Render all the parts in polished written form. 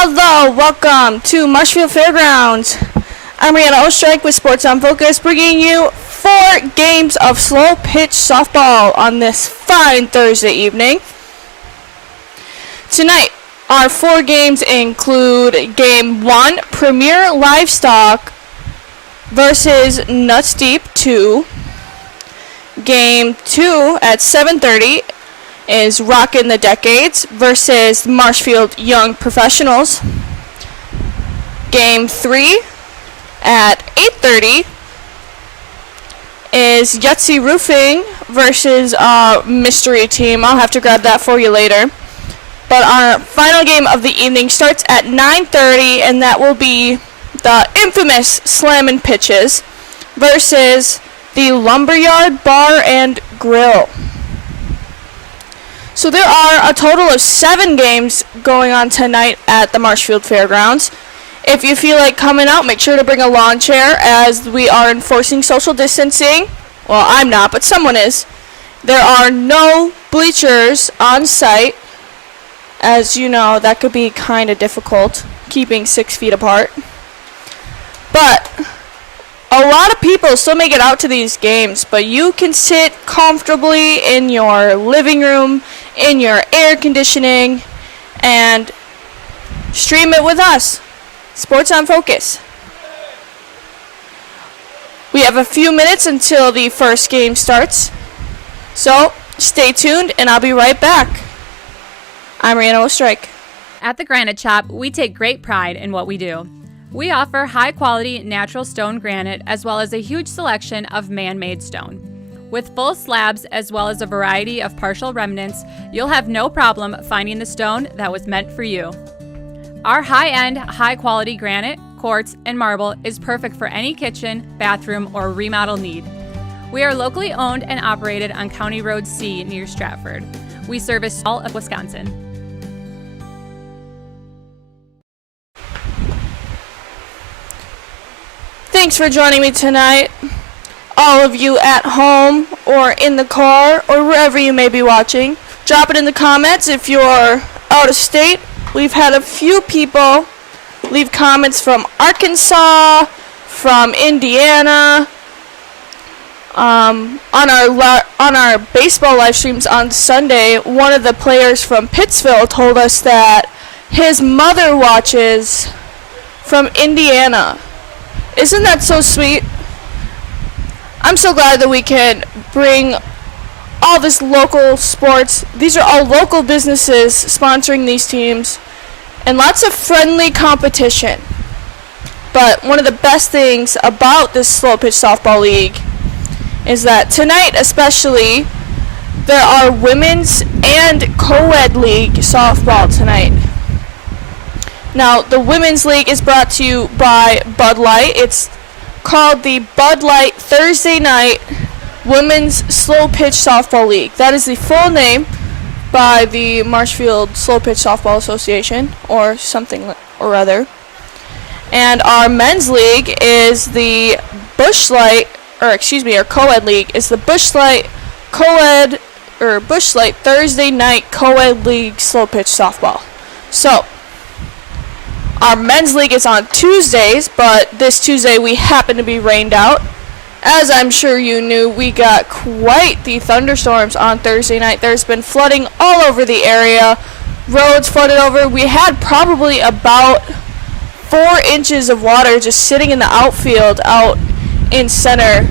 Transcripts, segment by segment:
Hello, welcome to Marshfield Fairgrounds. I'm Rihanna Ostrike with Sports on Focus, bringing you 4 games of slow pitch softball on this fine Thursday evening. Tonight, our 4 games include Game 1, Premier Livestock versus Nuts Deep 2. Game 2 at 7:30 is Rockin' the Decades versus Marshfield Young Professionals. Game 3 at 8:30 is Yahtzee Roofing versus Mystery Team. I'll have to grab that for you later. But our final game of the evening starts at 9:30, and that will be the infamous Slammin' Pitches versus the Lumberyard Bar and Grill. So there are a total of 7 games going on tonight at the Marshfield Fairgrounds. If you feel like coming out, make sure to bring a lawn chair as we are enforcing social distancing. Well, I'm not, but someone is. There are no bleachers on site. As you know, that could be kind of difficult, keeping 6 feet apart. But a lot of people still make it out to these games, but you can sit comfortably in your living room, in your air conditioning, and stream it with us. Sports on Focus. We have a few minutes until the first game starts, so stay tuned and I'll be right back. I'm Rihanna Ostrike. At the Granite Shop, we take great pride in what we do. We offer high-quality natural stone granite as well as a huge selection of man-made stone. With full slabs as well as a variety of partial remnants, you'll have no problem finding the stone that was meant for you. Our high-end, high-quality granite, quartz, and marble is perfect for any kitchen, bathroom, or remodel need. We are locally owned and operated on County Road C near Stratford. We service all of Wisconsin. Thanks for joining me tonight, all of you at home or in the car or wherever you may be watching. Drop it in the comments if you're out of state. We've had a few people leave comments from Arkansas, from Indiana. On our baseball live streams on Sunday, one of the players from Pittsville told us that his mother watches from Indiana. Isn't that so sweet? I'm so glad that we can bring all this local sports. These are all local businesses sponsoring these teams, and lots of friendly competition. But one of the best things about this slow pitch softball league is that tonight especially, there are women's and co-ed league softball tonight. Now, the Women's League is brought to you by Bud Light. It's called the Bud Light Thursday Night Women's Slow Pitch Softball League. That is the full name by the Marshfield Slow Pitch Softball Association, or something or other. And our Men's League is the our co-ed league is the Bushlight Thursday Night Co-ed League Slow Pitch Softball. So, our men's league is on Tuesdays, but this Tuesday we happen to be rained out. As I'm sure you knew, we got quite the thunderstorms on Thursday night. There's been flooding all over the area. Roads flooded over. We had probably about 4 inches of water just sitting in the outfield out in center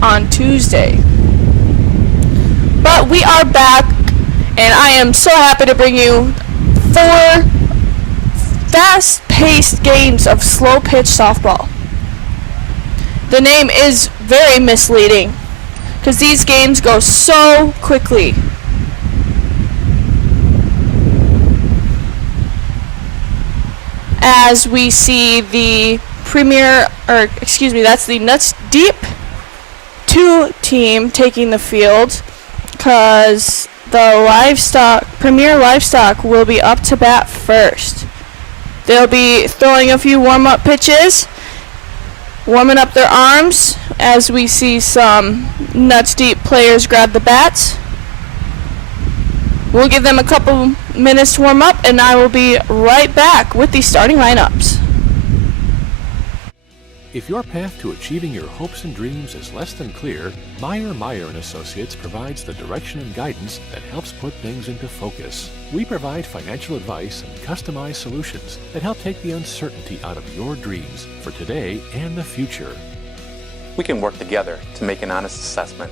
on Tuesday. But we are back, and I am so happy to bring you 4 fast-paced games of slow-pitch softball. The name is very misleading because these games go so quickly. As we see the that's the Nuts Deep 2 team taking the field, because the Premier Livestock will be up to bat first. They'll be throwing a few warm-up pitches, warming up their arms as we see some Nuts Deep players grab the bats. We'll give them a couple minutes to warm up, and I will be right back with the starting lineups. If your path to achieving your hopes and dreams is less than clear, Meyer & Associates provides the direction and guidance that helps put things into focus. We provide financial advice and customized solutions that help take the uncertainty out of your dreams for today and the future. We can work together to make an honest assessment,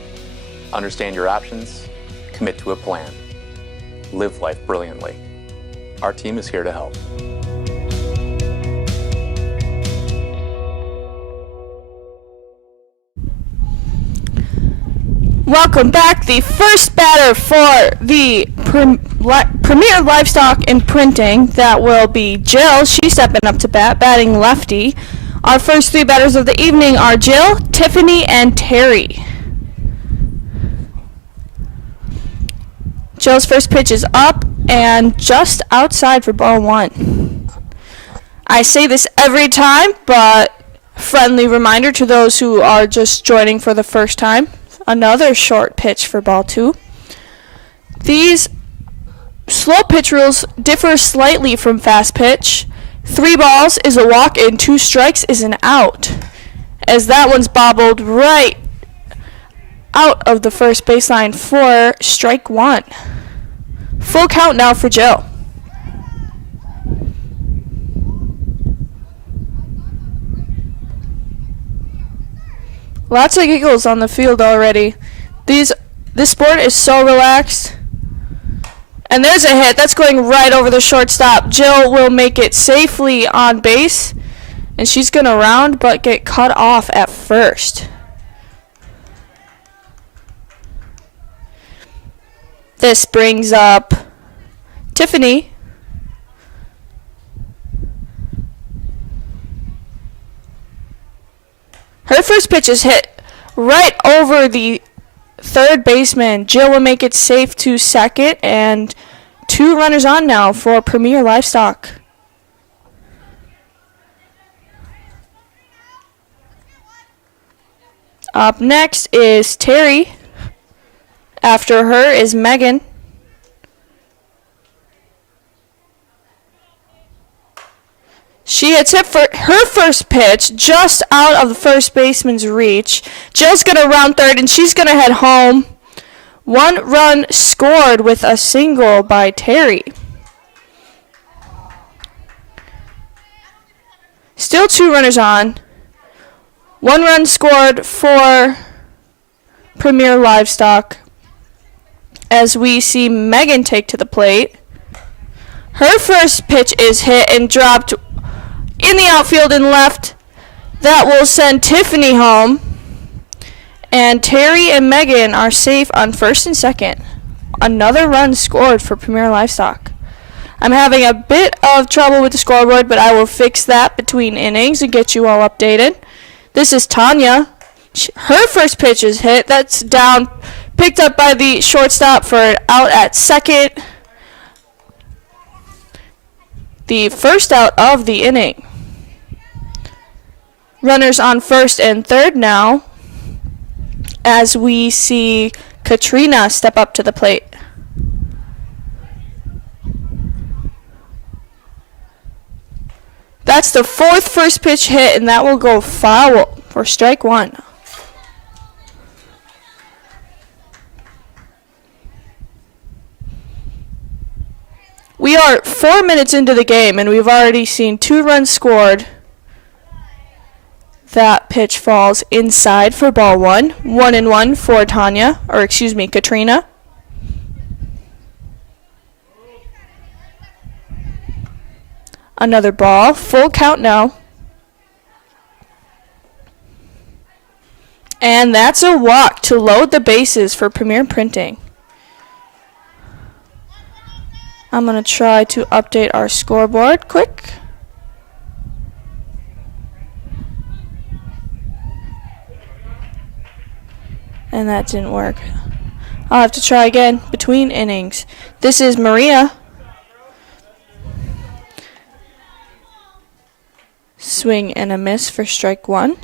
understand your options, commit to a plan, live life brilliantly. Our team is here to help. Welcome back. The first batter for the Premier Livestock and Printing, that will be Jill. She's stepping up to bat, batting lefty. Our first three batters of the evening are Jill, Tiffany, and Terry. Jill's first pitch is up and just outside for ball one. I say this every time, but friendly reminder to those who are just joining for the first time. Another short pitch for ball two. These slow pitch rules differ slightly from fast pitch. 3 balls is a walk and 2 strikes is an out, as that one's bobbled right out of the first baseline for strike one. Full count now for Jill. Lots of giggles on the field already. This sport is so relaxed. And there's a hit. That's going right over the shortstop. Jill will make it safely on base. And she's going to round but get cut off at first. This brings up Tiffany. Her first pitch is hit right over the third baseman. Jill will make it safe to second, and 2 runners on now for Premier Livestock. Up next is Terry. After her is Megan. She hits it for her first pitch just out of the first baseman's reach. Jill's going to round third, and she's going to head home. 1 run scored with a single by Terry. Still 2 runners on. 1 run scored for Premier Livestock as we see Megan take to the plate. Her first pitch is hit and dropped in the outfield and left. That will send Tiffany home. And Terry and Megan are safe on first and second. Another run scored for Premier Livestock. I'm having a bit of trouble with the scoreboard, but I will fix that between innings and get you all updated. This is Tanya. Her first pitch is hit. That's down, picked up by the shortstop for an out at second. The first out of the inning. Runners on first and third now, as we see Katrina step up to the plate. That's the 4th first pitch hit, and that will go foul for strike one. We are 4 minutes into the game, and we've already seen 2 runs scored. That pitch falls inside for ball one. 1-1 for Katrina. Another ball. Full count now. And that's a walk to load the bases for Premier Printing. I'm going to try to update our scoreboard quick. And that didn't work. I'll have to try again between innings. This is Maria. Swing and a miss for strike one.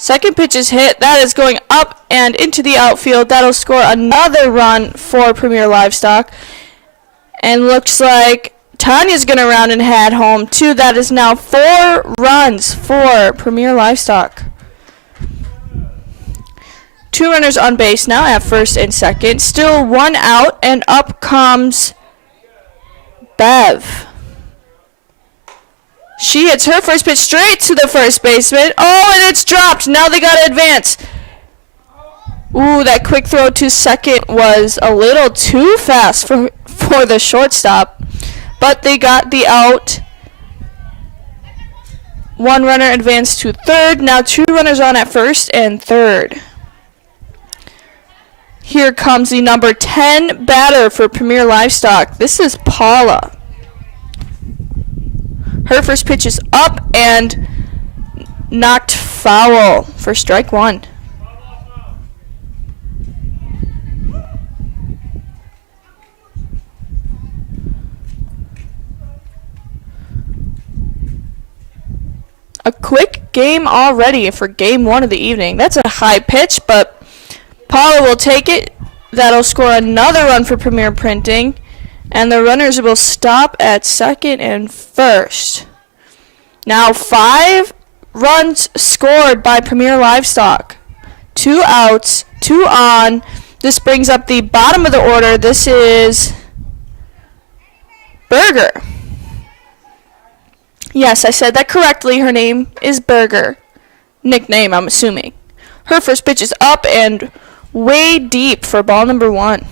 Second pitch is hit. That is going up and into the outfield. That'll score another run for Premier Livestock. And looks like Tanya's going to round and head home too. That is now 4 runs for Premier Livestock. 2 runners on base now at first and second. Still 1 out, and up comes Bev. She hits her first pitch straight to the first baseman. Oh, and it's dropped. Now they got to advance. Ooh, that quick throw to second was a little too fast for the shortstop. But they got the out. 1 runner advanced to third. Now 2 runners on at first and third. Here comes the number 10 batter for Premier Livestock. This is Paula. Her first pitch is up and knocked foul for strike 1. A quick game already for game 1 of the evening. That's a high pitch, but Paula will take it. That'll score another run for Premier Printing. And the runners will stop at second and first. Now 5 runs scored by Premier Livestock. 2 outs, 2 on. This brings up the bottom of the order. This is Berger. Yes, I said that correctly. Her name is Berger. Nickname, I'm assuming. Her first pitch is up and way deep for ball number 1.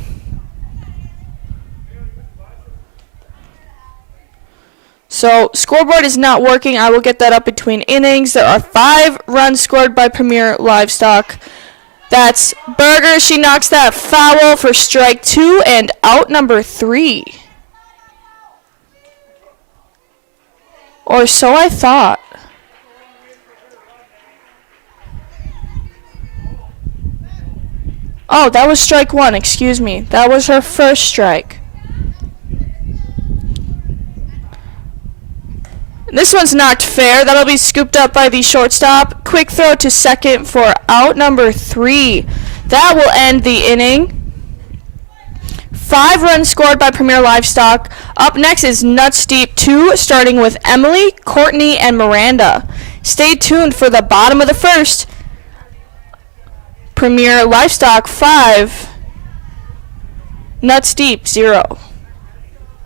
So, scoreboard is not working. I will get that up between innings. There are 5 runs scored by Premier Livestock. That's Berger. She knocks that foul for strike 2 and out number 3. Or so I thought. Oh, that was strike 1. Excuse me. That was her first strike. This one's knocked fair. That'll be scooped up by the shortstop. Quick throw to second for out number 3. That will end the inning. 5 runs scored by Premier Livestock. Up next is Nuts Deep 2, starting with Emily, Courtney, and Miranda. Stay tuned for the bottom of the first. Premier Livestock 5, Nuts Deep 0.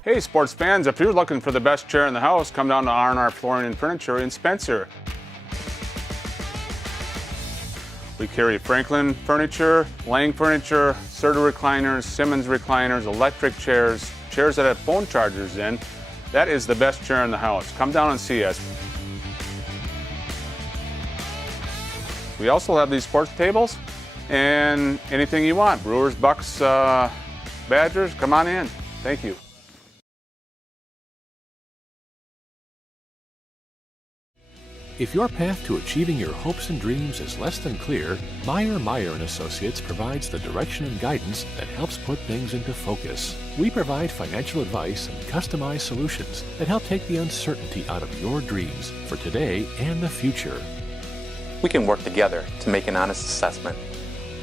Hey sports fans, if you're looking for the best chair in the house, come down to R&R Flooring and Furniture in Spencer. We carry Franklin furniture, Lang furniture, Serta recliners, Simmons recliners, electric chairs, chairs that have phone chargers in. That is the best chair in the house. Come down and see us. We also have these sports tables and anything you want. Brewers, Bucks, Badgers, come on in. Thank you. If your path to achieving your hopes and dreams is less than clear, Meyer & Associates provides the direction and guidance that helps put things into focus. We provide financial advice and customized solutions that help take the uncertainty out of your dreams for today and the future. We can work together to make an honest assessment,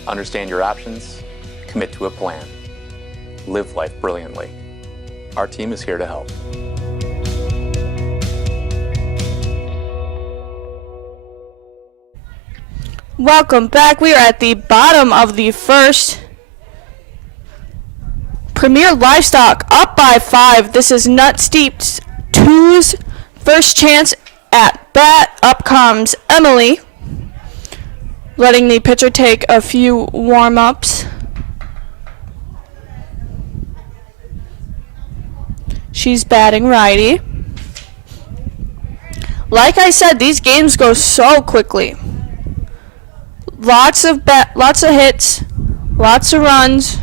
understand your options, commit to a plan, live life brilliantly. Our team is here to help. Welcome back. We are at the bottom of the first. Premier Livestock up by 5. This is Nuts Deep 2's first chance at bat. Up comes Emily, letting the pitcher take a few warm-ups. She's batting righty. Like I said, these games go so quickly. Lots of hits, lots of runs.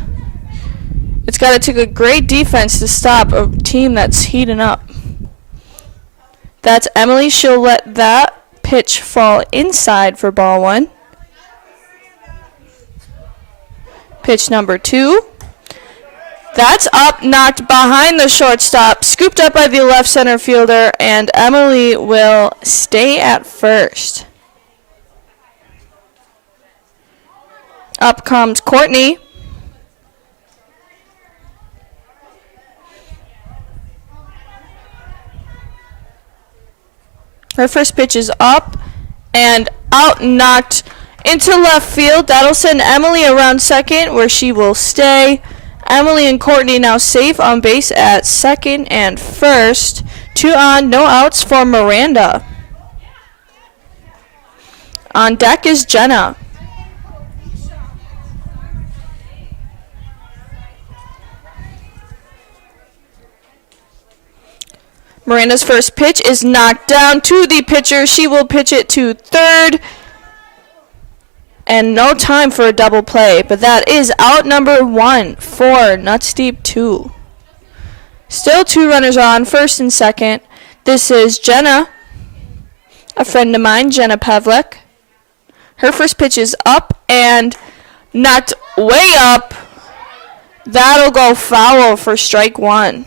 It's got to take a great defense to stop a team that's heating up. That's Emily. She'll let that pitch fall inside for ball 1. Pitch number 2. That's up, knocked behind the shortstop, scooped up by the left center fielder, and Emily will stay at first. Up comes Courtney. Her first pitch is up and out, knocked into left field. That'll send Emily around second, where she will stay. Emily and Courtney now safe on base at second and first. 2 on, no outs for Miranda. On deck is Jenna. Miranda's first pitch is knocked down to the pitcher. She will pitch it to third. And no time for a double play, but that is out number 1 for Nuts Deep 2. Still 2 runners on, first and second. This is Jenna, a friend of mine, Jenna Pavlik. Her first pitch is up and knocked way up. That'll go foul for strike 1.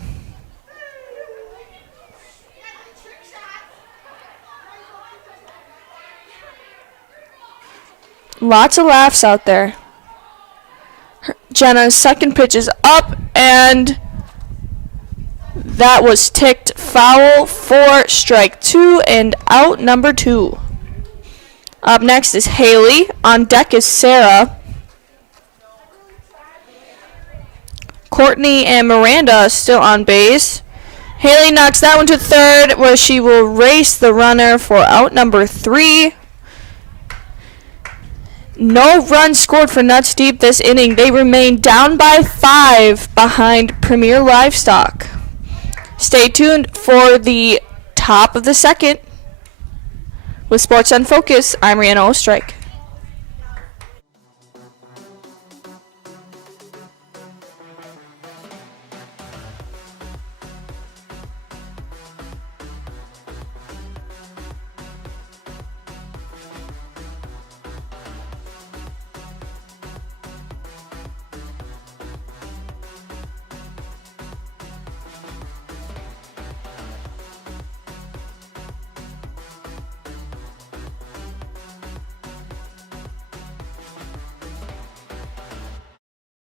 Lots of laughs out there. Jenna's second pitch is up, and that was ticked foul for strike 2 and out number 2. Up next is Haley. On deck is Sarah. Courtney and Miranda still on base. Haley knocks that one to third, where she will race the runner for out number 3. No runs scored for Nuts Deep this inning. They remain down by 5 behind Premier Livestock. Stay tuned for the top of the second. With Sports on Focus, I'm Rihanna Ostrike.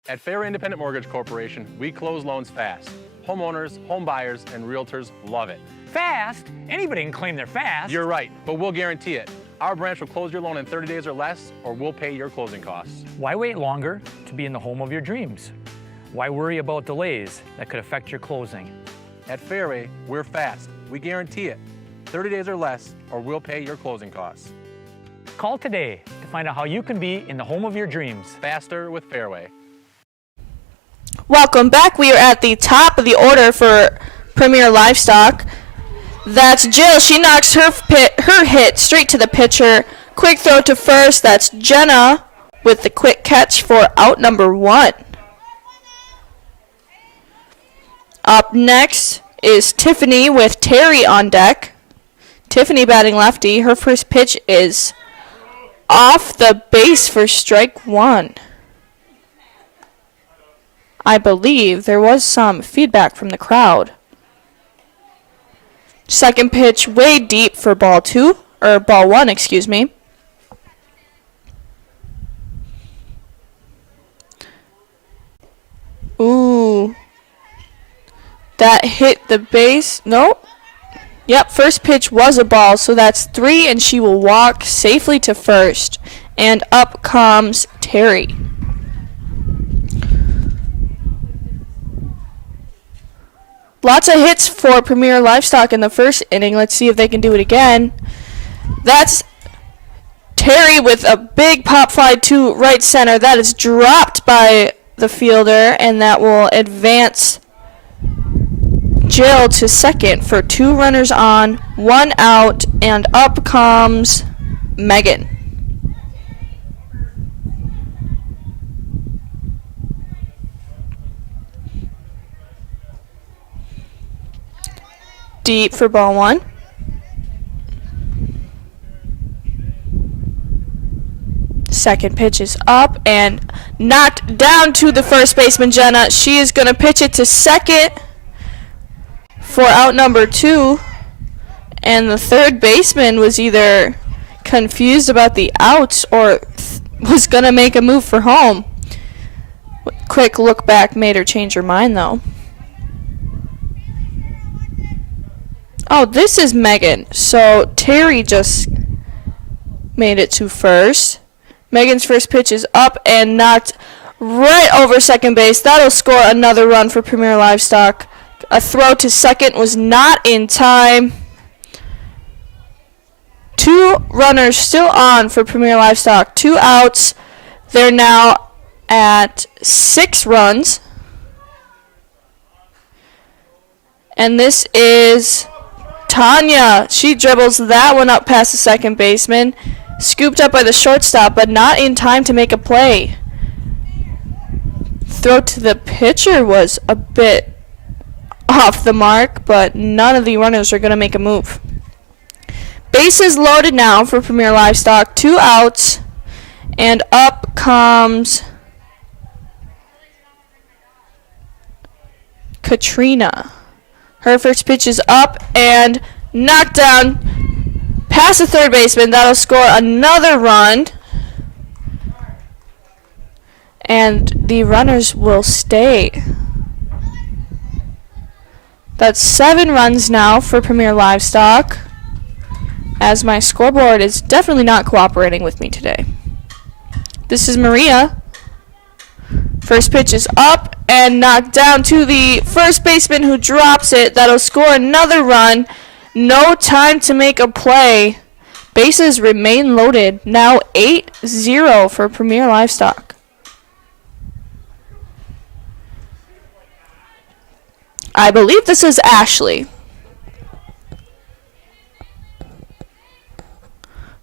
At Fairway Independent Mortgage Corporation, we close loans fast. Homeowners, home buyers, and realtors love it. Fast? Anybody can claim they're fast. You're right, but we'll guarantee it. Our branch will close your loan in 30 days or less, or we'll pay your closing costs. Why wait longer to be in the home of your dreams? Why worry about delays that could affect your closing? At Fairway, we're fast. We guarantee it. 30 days or less, or we'll pay your closing costs. Call today to find out how you can be in the home of your dreams. Faster with Fairway. Welcome back. We are at the top of the order for Premier Livestock. That's Jill. She knocks her hit straight to the pitcher. Quick throw to first. That's Jenna with the quick catch for out number 1. Up next is Tiffany with Terry on deck. Tiffany batting lefty. Her first pitch is off the base for strike 1. I believe there was some feedback from the crowd. Second pitch way deep for ball 1, excuse me. Ooh. That hit the base. Nope. Yep, first pitch was a ball, so that's 3, and she will walk safely to first. And up comes Terry. Lots of hits for Premier Livestock in the first inning. Let's see if they can do it again. That's Terry with a big pop fly to right center. That is dropped by the fielder, and that will advance Jill to second for 2 runners on, 1 out, and up comes Megan. Deep for ball 1. Second pitch is up and knocked down to the first baseman, Jenna. She is going to pitch it to second for out number 2. And the third baseman was either confused about the outs or was going to make a move for home. Quick look back made her change her mind, though. Oh, this is Megan. So Terry just made it to first. Megan's first pitch is up and knocked right over second base. That'll score another run for Premier Livestock. A throw to second was not in time. 2 runners still on for Premier Livestock. 2 outs. They're now at 6 runs. And this is Tanya. She dribbles that one up past the second baseman. Scooped up by the shortstop, but not in time to make a play. Throw to the pitcher was a bit off the mark, but none of the runners are going to make a move. Bases loaded now for Premier Livestock. 2 outs, and up comes Katrina. Her first pitch is up and knocked down past the third baseman. That'll score another run. And the runners will stay. That's 7 runs now for Premier Livestock, as my scoreboard is definitely not cooperating with me today. This is Maria. First pitch is up and knocked down to the first baseman, who drops it. That'll score another run. No time to make a play. Bases remain loaded. Now 8-0 for Premier Livestock. I believe this is Ashley.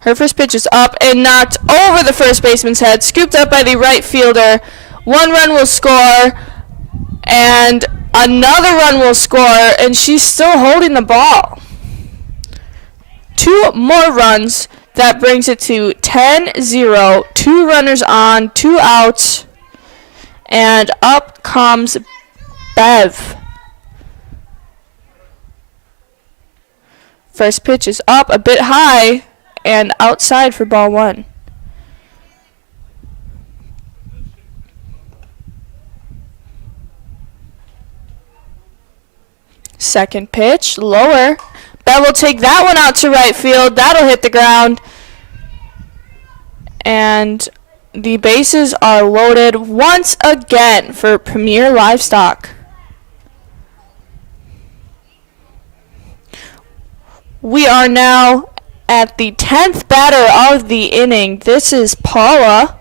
Her first pitch is up and knocked over the first baseman's head, scooped up by the right fielder. 1 run will score, and another run will score, and she's still holding the ball. 2 more runs. That brings it to 10-0. 2 runners on, 2 outs, and up comes Bev. First pitch is up, a bit high, and outside for ball 1. Second pitch, lower. Bev will take that one out to right field. That'll hit the ground. And the bases are loaded once again for Premier Livestock. We are now at the 10th batter of the inning. This is Paula.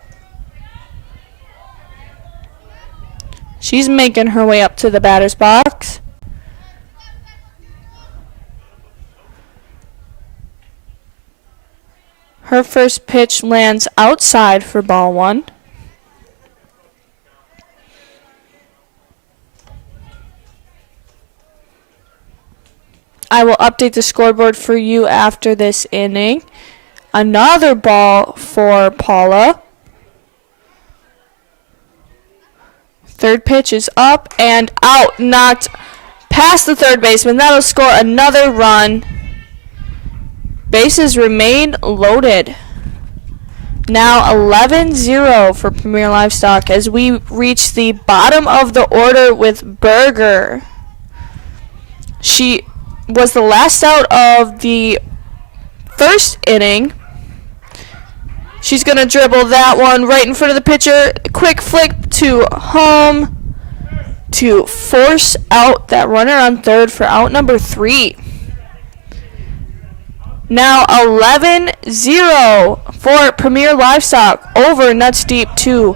She's making her way up to the batter's box. Her first pitch lands outside for ball 1. I will update the scoreboard for you after this inning. Another ball for Paula. Third pitch is up and out, knocked past the third baseman. That'll score another run. Bases remain loaded. Now 11-0 for Premier Livestock as we reach the bottom of the order with Berger. She was the last out of the first inning. She's going to dribble that one right in front of the pitcher. Quick flick to home to force out that runner on third for out number 3. Now 11-0 for Premier Livestock over Nuts Deep 2.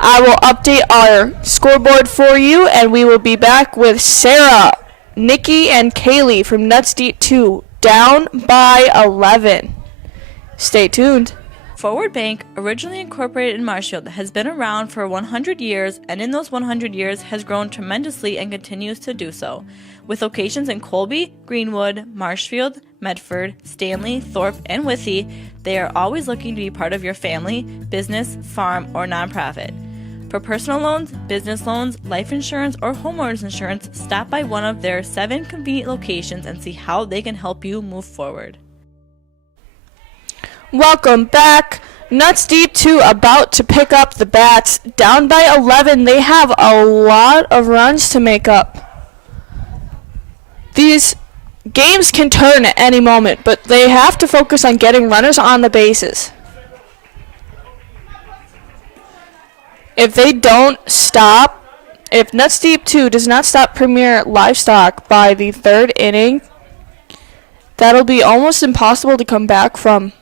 I will update our scoreboard for you, and we will be back with Sarah, Nikki, and Kaylee from Nuts Deep 2, down by 11. Stay tuned. Forward Bank, originally incorporated in Marshfield, has been around for 100 years, and in those 100 years has grown tremendously and continues to do so. With locations in Colby, Greenwood, Marshfield, Medford, Stanley, Thorpe, and Withee, they are always looking to be part of your family, business, farm, or nonprofit. For personal loans, business loans, life insurance, or homeowners insurance, stop by one of their 7 convenient locations and see how they can help you move forward. Welcome back. Nuts Deep 2 about to pick up the bats. Down by 11. They have a lot of runs to make up. These games can turn at any moment, but they have to focus on getting runners on the bases. If they don't stop, if Nuts Deep 2 does not stop Premier Livestock by the third inning, that'll be almost impossible to come back from.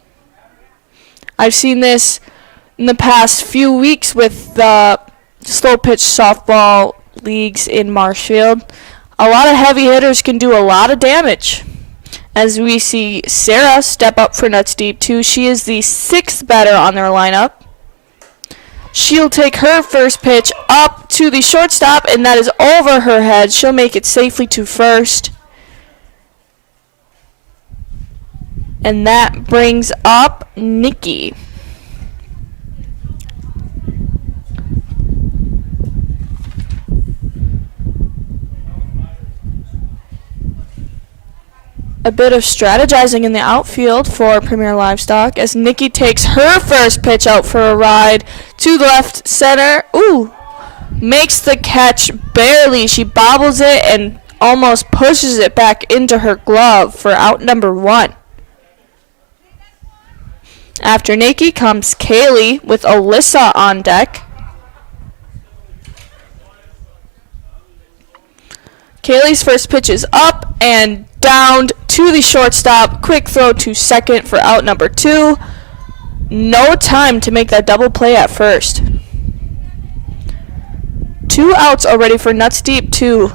I've seen this in the past few weeks with the Slowpitch softball leagues in Marshfield. A lot of heavy hitters can do a lot of damage. As we see Sarah step up for Nuts Deep 2, she is the 6th batter on their lineup. She'll take her first pitch up to the shortstop, and that is over her head. She'll make it safely to first. And that brings up Nikki. A bit of strategizing in the outfield for Premier Livestock as Nikki takes her first pitch out for a ride to the left center. Ooh! Makes the catch barely. She bobbles it and almost pushes it back into her glove for out number 1. After Nikki comes Kaylee with Alyssa on deck. Kaylee's first pitch is up and downed to the shortstop. Quick throw to second for out number 2. No time to make that double play at first. 2 outs already for Nuts Deep 2.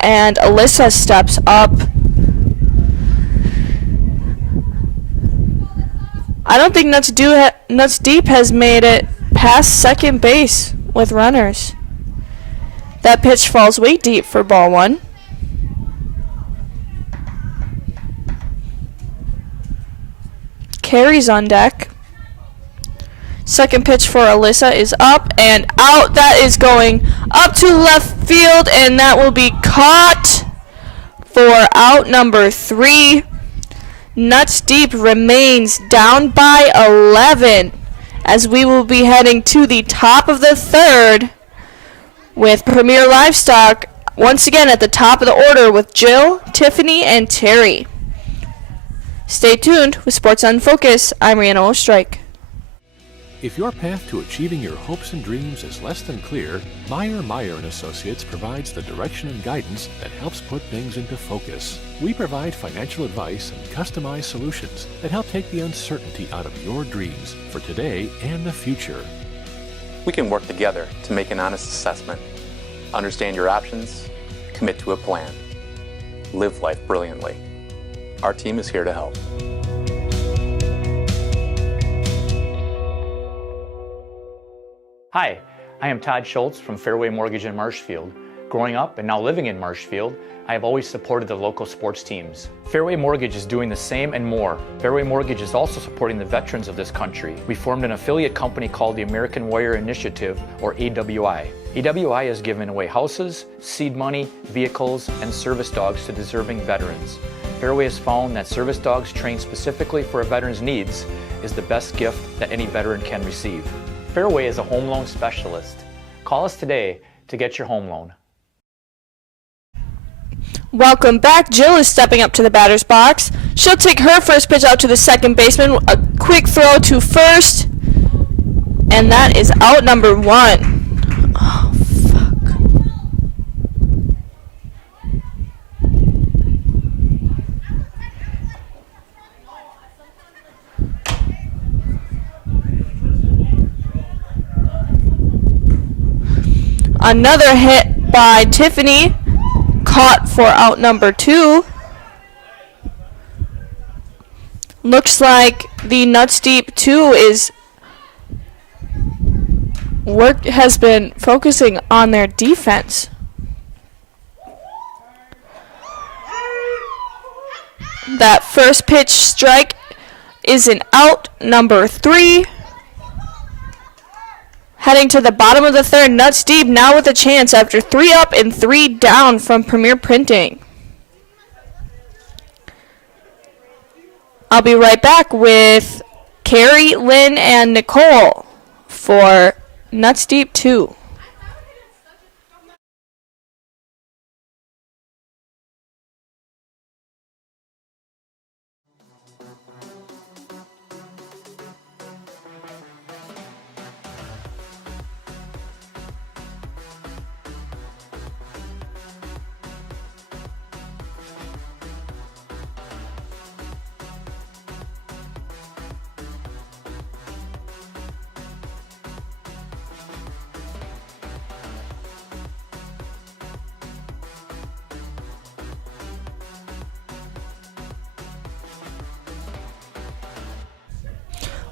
And Alyssa steps up. I don't think Nuts Deep has made it past second base with runners. That pitch falls way deep for ball 1. Carey's on deck. Second pitch for Alyssa is up and out. That is going up to left field, and that will be caught for out number 3. Nuts Deep remains down by 11 as we will be heading to the top of the third with Premier Livestock once again at the top of the order with Jill, Tiffany, and Terry. Stay tuned with Sports on Focus. I'm Rihanna Ostrike. If your path to achieving your hopes and dreams is less than clear, Meyer & Associates provides the direction and guidance that helps put things into focus. We provide financial advice and customized solutions that help take the uncertainty out of your dreams for today and the future. We can work together to make an honest assessment, understand your options, commit to a plan, live life brilliantly. Our team is here to help. Hi, I am Todd Schultz from Fairway Mortgage in Marshfield. Growing up and now living in Marshfield, I have always supported the local sports teams. Fairway Mortgage is doing the same and more. Fairway Mortgage is also supporting the veterans of this country. We formed an affiliate company called the American Warrior Initiative, or AWI. AWI has given away houses, seed money, vehicles, and service dogs to deserving veterans. Fairway has found that service dogs trained specifically for a veteran's needs is the best gift that any veteran can receive. Fairway is a home loan specialist. Call us today to get your home loan. Welcome back. Jill is stepping up to the batter's box. She'll take her first pitch out to the second baseman. A quick throw to first. And that is out number 1. Oh, fuck. Another hit by Tiffany. Caught for out number 2. Looks like the Nuts Deep 2 has been focusing on their defense. That first pitch strike is an out number 3. Heading to the bottom of the third, Nuts Deep now with a chance after 3 up and 3 down from Premier Printing. I'll be right back with Carrie, Lynn, and Nicole for Nuts Deep 2.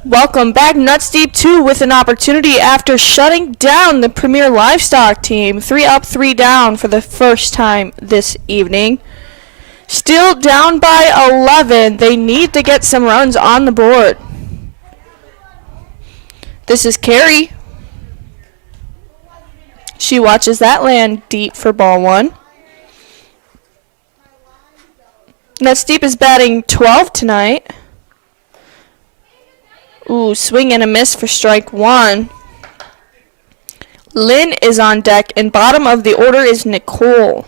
Welcome back, Nuts Deep 2, with an opportunity after shutting down the Premier Livestock team. 3 up, 3 down for the first time this evening. Still down by 11. They need to get some runs on the board. This is Carrie. She watches that land deep for ball 1. Nuts Deep is batting 12 tonight. Ooh, swing and a miss for strike 1. Lynn is on deck, and bottom of the order is Nicole.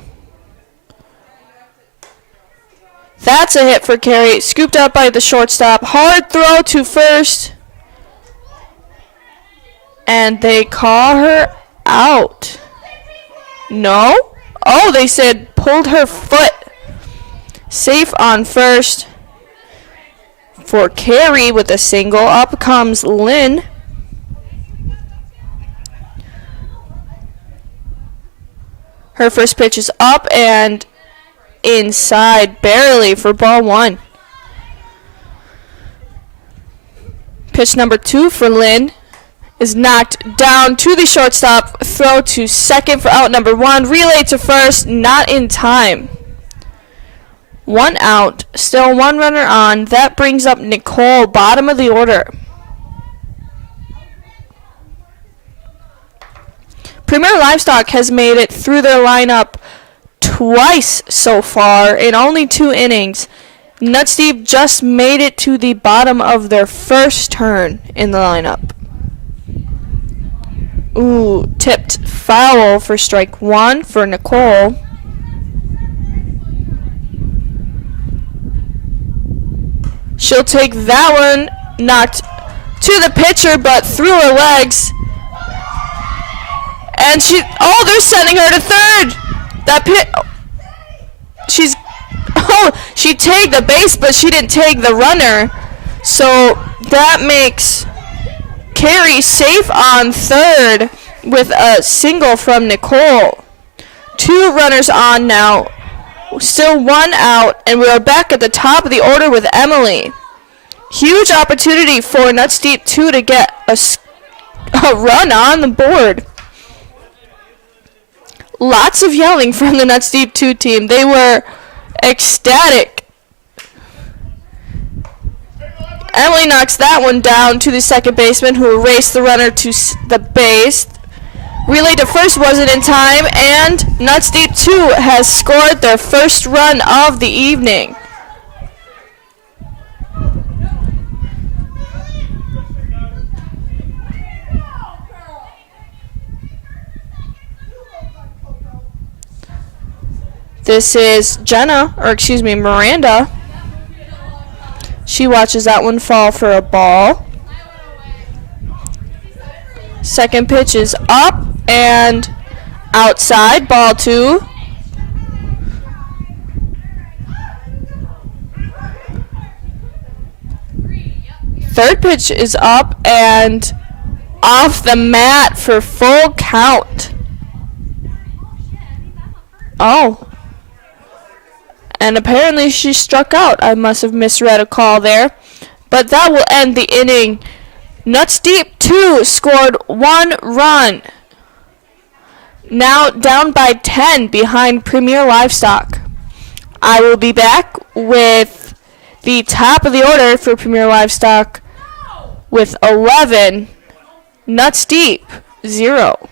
That's a hit for Carrie. Scooped up by the shortstop. Hard throw to first. And they call her out. No? Oh, they said pulled her foot. Safe on first. For Carrie with a single. Up comes Lynn. Her first pitch is up and inside, barely, for ball 1. Pitch number 2 for Lynn is knocked down to the shortstop. Throw to second for out number 1. Relay to first, not in time. 1 out, still 1 runner on. That brings up Nicole, bottom of the order. Premier Livestock has made it through their lineup twice so far in only 2 innings. Nuts Deep just made it to the bottom of their first turn in the lineup. Ooh, tipped foul for strike 1 for Nicole. She'll take that one, knocked to the pitcher, but through her legs. And they're sending her to third. She tagged the base, but she didn't tag the runner. So that makes Carrie safe on third with a single from Nicole. 2 runners on now. Still 1 out, and we are back at the top of the order with Emily. Huge opportunity for Nuts Deep 2 to get a run on the board. Lots of yelling from the Nuts Deep 2 team. They were ecstatic. Emily knocks that one down to the second baseman, who erased the runner to the base. Relay to first wasn't in time, and Nuts Deep 2 has scored their first run of the evening. This is Miranda. She watches that one fall for a ball. Second pitch is up and outside, ball 2. Third pitch is up and off the mat for full count. Oh. And apparently she struck out. I must have misread a call there. But that will end the inning. Nuts Deep 2 scored 1 run. Now down by 10 behind Premier Livestock. I will be back with the top of the order for Premier Livestock with 11. Nuts Deep 0.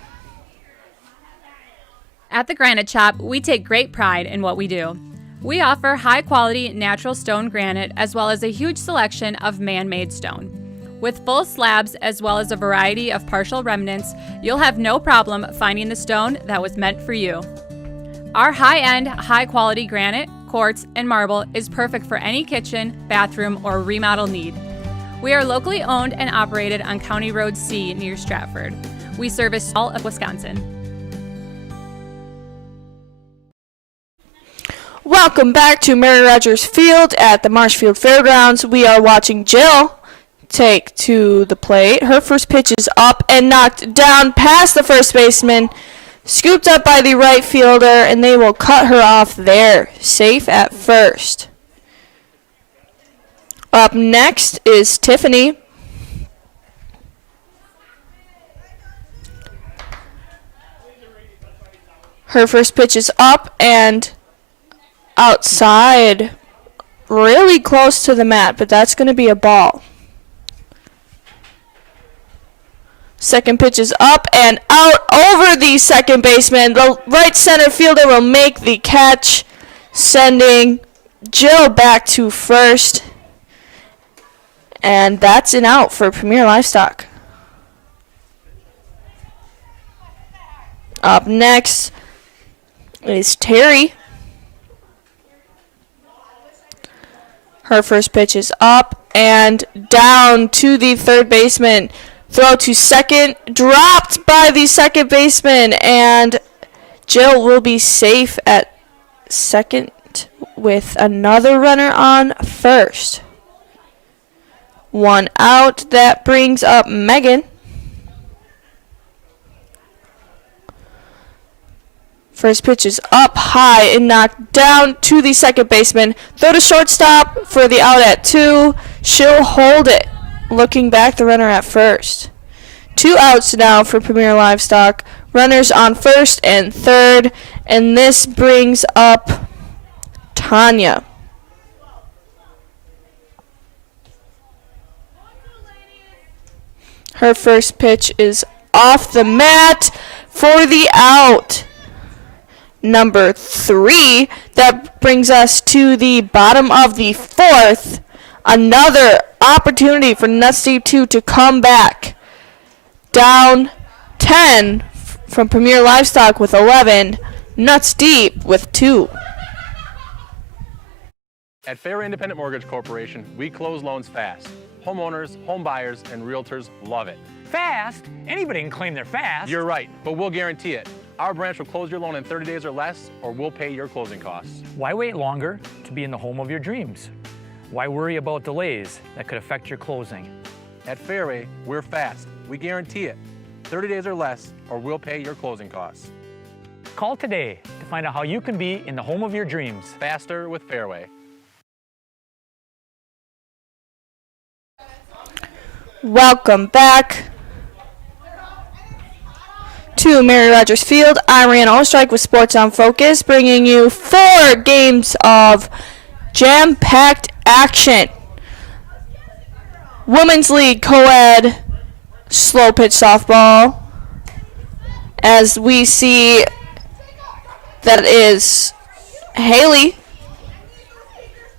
At the Granite Shop, we take great pride in what we do. We offer high-quality natural stone granite as well as a huge selection of man-made stone. With full slabs as well as a variety of partial remnants, you'll have no problem finding the stone that was meant for you. Our high-end, high-quality granite, quartz, and marble is perfect for any kitchen, bathroom, or remodel need. We are locally owned and operated on County Road C near Stratford. We service all of Wisconsin. Welcome back to Mary Rogers Field at the Marshfield Fairgrounds. We are watching Jill take to the plate. Her first pitch is up and knocked down past the first baseman, scooped up by the right fielder, and they will cut her off there, safe at first. Up next is Tiffany. Her first pitch is up and outside, really close to the mat, but that's going to be a ball. Second pitch is up and out over the second baseman. The right center fielder will make the catch, sending Jill back to first. And that's an out for Premier Livestock. Up next is Terry. Her first pitch is up and down to the third baseman. Throw to second, dropped by the second baseman, and Jill will be safe at second with another runner on first. One out. That brings up Megan. First pitch is up high and knocked down to the second baseman. Throw to shortstop for the out at 2. She'll hold it. Looking back, the runner at first. 2 outs now for Premier Livestock. Runners on first and third. And this brings up Tanya. Her first pitch is off the mat for the out. Number 3. That brings us to the bottom of the 4th. Another opportunity for Nuts Deep 2 to come back. Down 10 from Premier Livestock with 11. Nuts Deep with 2. At Fairway Independent Mortgage Corporation, we close loans fast. Homeowners, home buyers, and realtors love it. Fast? Anybody can claim they're fast. You're right, but we'll guarantee it. Our branch will close your loan in 30 days or less, or we'll pay your closing costs. Why wait longer to be in the home of your dreams? Why worry about delays that could affect your closing? At Fairway, we're fast. We guarantee it. 30 days or less, or we'll pay your closing costs. Call today to find out how you can be in the home of your dreams. Faster with Fairway. Welcome back to Mary Rogers Field. I'm Ryan Ostrike with Sports on Focus, bringing you 4 games of jam-packed action. Women's League Coed Slowpitch softball. As we see, that is Haley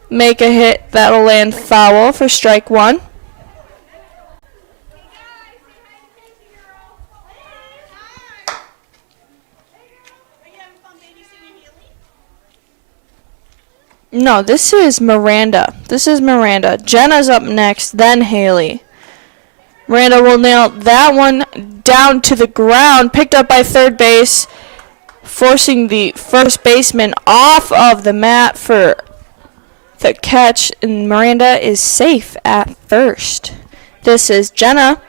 make a hit that'll land foul for strike 1. No, this is Miranda. Jenna's up next, then Haley. Miranda will nail that one down to the ground, picked up by third base, forcing the first baseman off of the mat for the catch, and Miranda is safe at first. This is Jenna.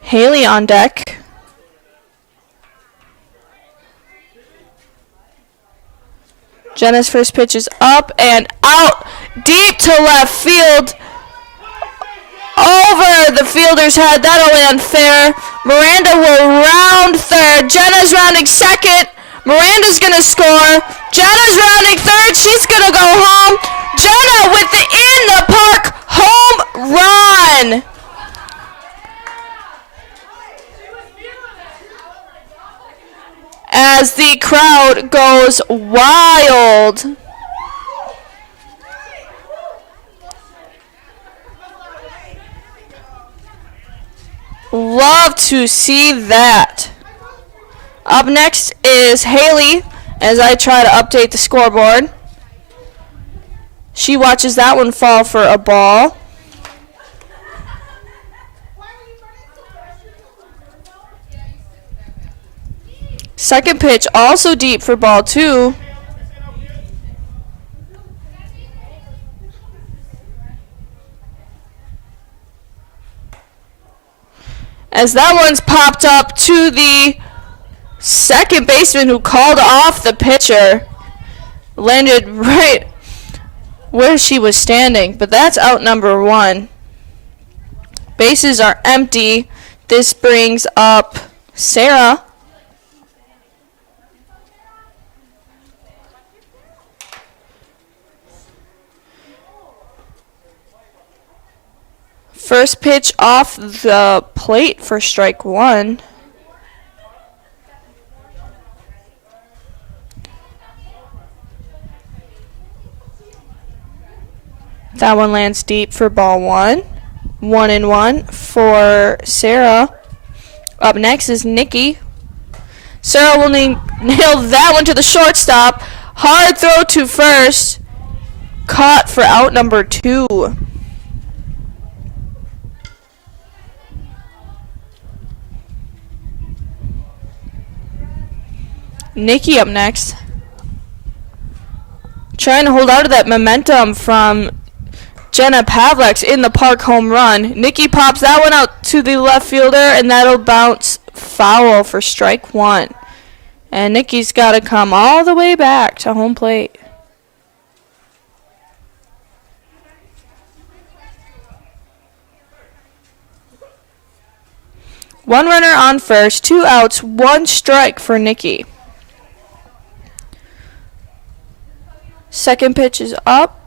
Haley on deck. Jenna's first pitch is up and out, deep to left field, over the fielder's head. That'll land fair. Miranda will round third. Jenna's rounding second. Miranda's going to score. Jenna's rounding third. She's going to go home. Jenna with the in-the-park home run. As the crowd goes wild. Love to see that. Up next is Haley as I try to update the scoreboard. She watches that one fall for a ball. Second pitch also deep for ball 2. As that one's popped up to the second baseman who called off the pitcher. Landed right where she was standing, but that's out number 1. Bases are empty. This brings up Sarah. First pitch off the plate for strike 1. That one lands deep for ball 1. 1-1 for Sarah. Up next is Nikki. Sarah will nail that one to the shortstop. Hard throw to first. Caught for out number 2. Nikki up next. Trying to hold out of that momentum from Jenna Pavlik's in the park home run. Nikki pops that one out to the left fielder, and that'll bounce foul for strike 1. And Nikki's got to come all the way back to home plate. One runner on first, 2 outs, 1 strike for Nikki. Second pitch is up.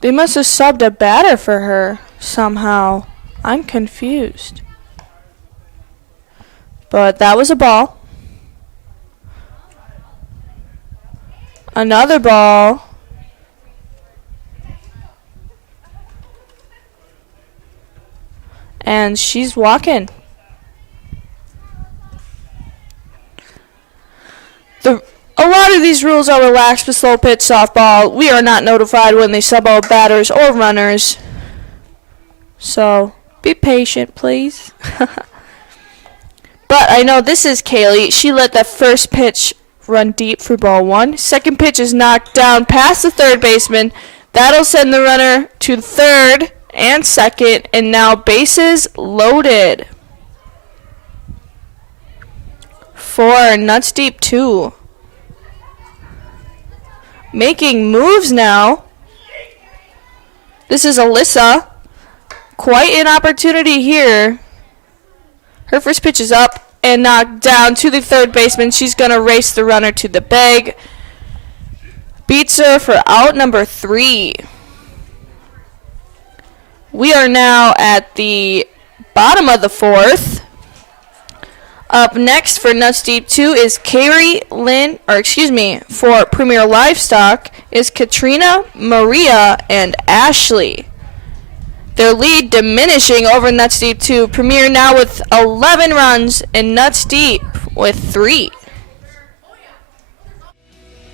They must have subbed a batter for her somehow. I'm confused. But that was a ball. Another ball. And she's walking. A lot of these rules are relaxed with slow pitch softball. We are not notified when they sub out batters or runners. So be patient, please. But I know this is Kaylee. She let that first pitch run deep for ball 1. Second pitch is knocked down past the third baseman. That'll send the runner to third and second, and now bases loaded for Nuts Deep 2. Making moves now. This is Alyssa. Quite an opportunity here. Her first pitch is up and knocked down to the third baseman. She's going to race the runner to the bag. Beats her for out number 3. We are now at the bottom of the 4th. Up next for Nuts Deep 2 is for Premier Livestock is Katrina, Maria, and Ashley. Their lead diminishing over Nuts Deep 2. Premier now with 11 runs and Nuts Deep with 3.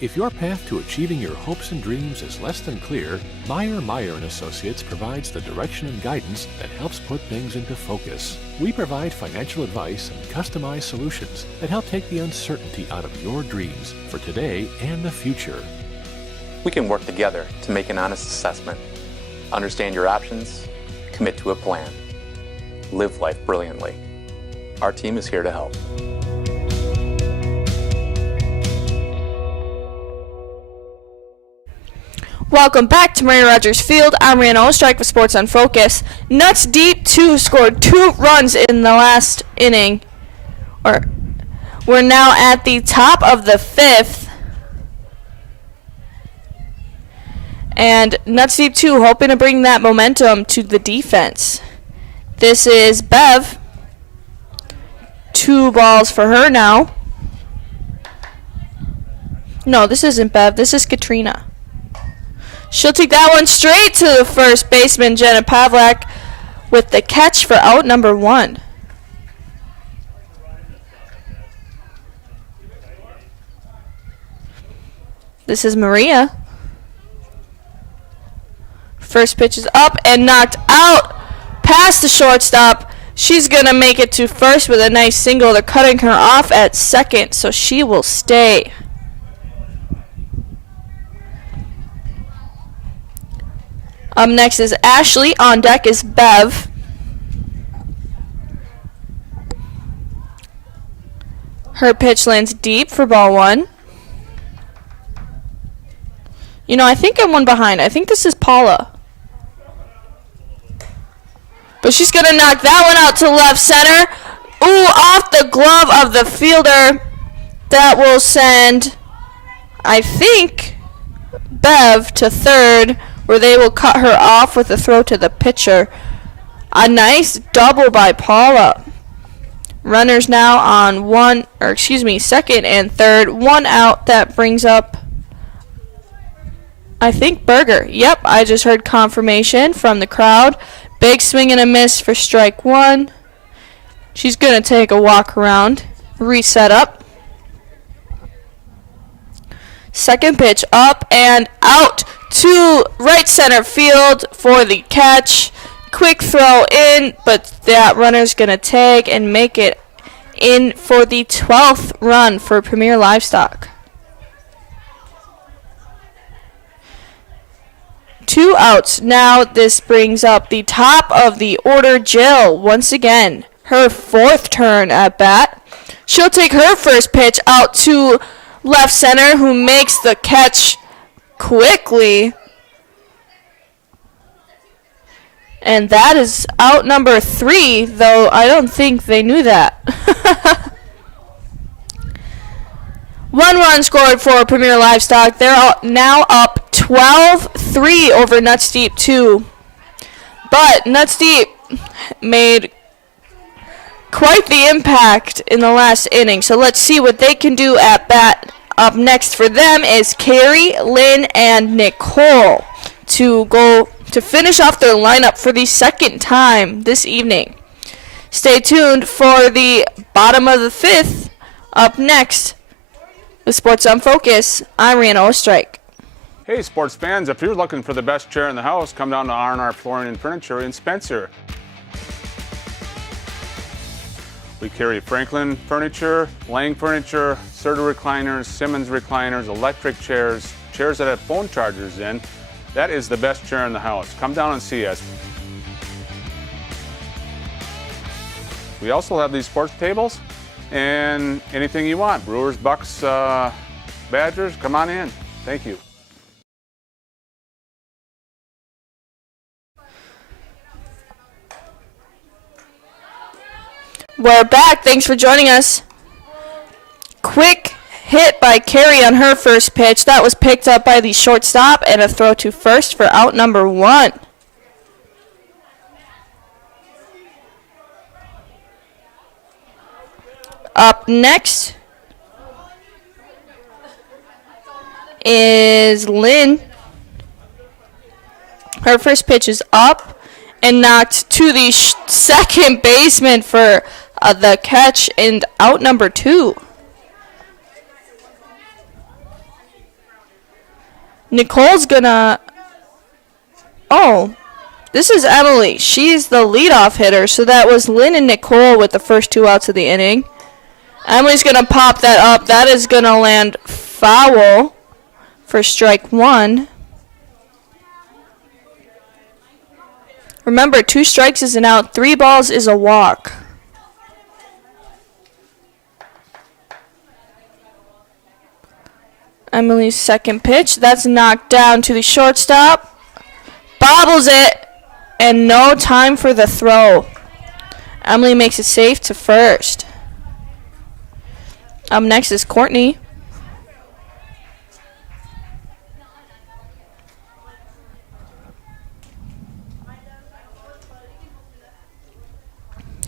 If your path to achieving your hopes and dreams is less than clear, Meyer & Associates provides the direction and guidance that helps put things into focus. We provide financial advice and customized solutions that help take the uncertainty out of your dreams for today and the future. We can work together to make an honest assessment, understand your options, commit to a plan, live life brilliantly. Our team is here to help. Welcome back to Mary Rogers Field. I'm Ryan Ostrike with Sports on Focus. Nuts Deep 2 scored 2 runs in the last inning. We're now at the top of the 5th. And Nuts Deep 2 hoping to bring that momentum to the defense. This is Bev. 2 balls for her now. No, this isn't Bev. This is Katrina. She'll take that one straight to the first baseman, Jenna Pavlak, with the catch for out number 1. This is Maria. First pitch is up and knocked out past the shortstop. She's going to make it to first with a nice single. They're cutting her off at second, so she will stay. Up next is Ashley. On deck is Bev. Her pitch lands deep for ball 1. You know, I think I'm one behind. I think this is Paula. But she's going to knock that one out to left center. Ooh, off the glove of the fielder. That will send, I think, Bev to third, where they will cut her off with a throw to the pitcher. A nice double by Paula. Runners now on second and third. 1 out. That brings up, I think, Berger. Yep, I just heard confirmation from the crowd. Big swing and a miss for strike 1. She's going to take a walk around. Reset up. Second pitch up and out to right center field for the catch. Quick throw in, but that runner's going to tag and make it in for the 12th run for Premier Livestock. 2 outs. Now this brings up the top of the order, Jill. Once again, her 4th turn at bat. She'll take her first pitch out to left center, who makes the catch quickly. And that is out number 3, though I don't think they knew that. 1 run scored for Premier Livestock. They're now up 12-3 over Nuts Deep 2. But Nuts Deep made quite the impact in the last inning. So let's see what they can do at bat. Up next for them is Carrie, Lynn, and Nicole to go to finish off their lineup for the 2nd time this evening. Stay tuned for the bottom of the 5th. Up next, with Sports on Focus, I'm Rihanna Ostrike. Hey sports fans, if you're looking for the best chair in the house, come down to R&R Flooring and Furniture in Spencer. We carry Franklin furniture, Lang furniture, Serta recliners, Simmons recliners, electric chairs, chairs that have phone chargers in. That is the best chair in the house. Come down and see us. We also have these sports tables and anything you want. Brewers, Bucks, Badgers, come on in. Thank you. We're back. Thanks for joining us. Quick hit by Carrie on her first pitch. That was picked up by the shortstop, and a throw to first for out number 1. Up next is Lynn. Her first pitch is up and knocked to the second baseman for the catch, and out number 2. Nicole's gonna... Oh, this is Emily. She's the leadoff hitter, so that was Lynn and Nicole with the first 2 outs of the inning. Emily's gonna pop that up. That is gonna land foul for strike 1. Remember, 2 strikes is an out, 3 balls is a walk. Emily's second pitch, that's knocked down to the shortstop. Bobbles it, and no time for the throw. Emily makes it safe to first. Up next is Courtney.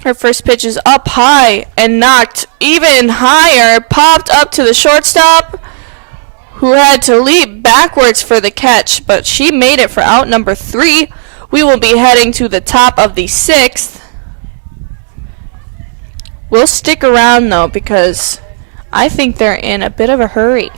Her first pitch is up high and knocked even higher. Popped up to the shortstop, who had to leap backwards for the catch, but she made it for out number 3. We will be heading to the top of the 6th. We'll stick around though because I think they're in a bit of a hurry.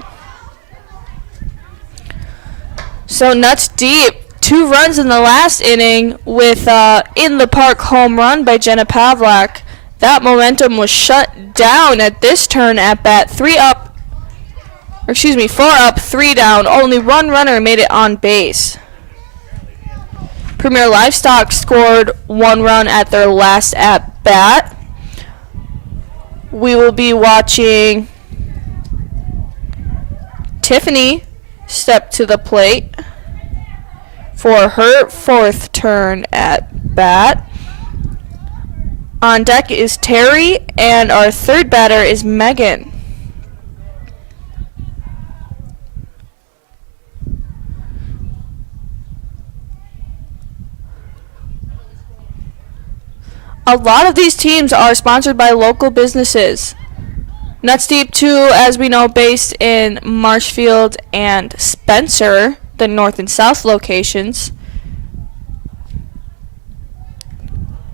So Nuts Deep, 2 runs in the last inning with in the park home run by Jenna Pavlak. That momentum was shut down at this turn at bat. 4 up, 3 down. Only 1 runner made it on base. Premier Livestock scored 1 run at their last at bat. We will be watching Tiffany step to the plate for her 4th turn at bat. On deck is Terry, and our 3rd batter is Megan. A lot of these teams are sponsored by local businesses. Nuts Deep 2, as we know, based in Marshfield and Spencer, the north and south locations.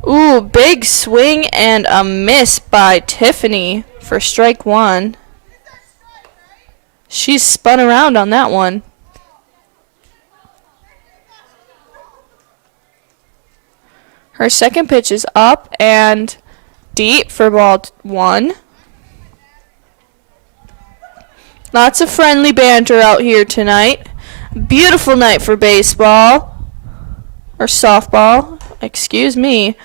Ooh, big swing and a miss by Tiffany for strike 1. She's spun around on that one. Her second pitch is up and deep for ball 1. Lots of friendly banter out here tonight. Beautiful night for baseball. Or softball. Excuse me.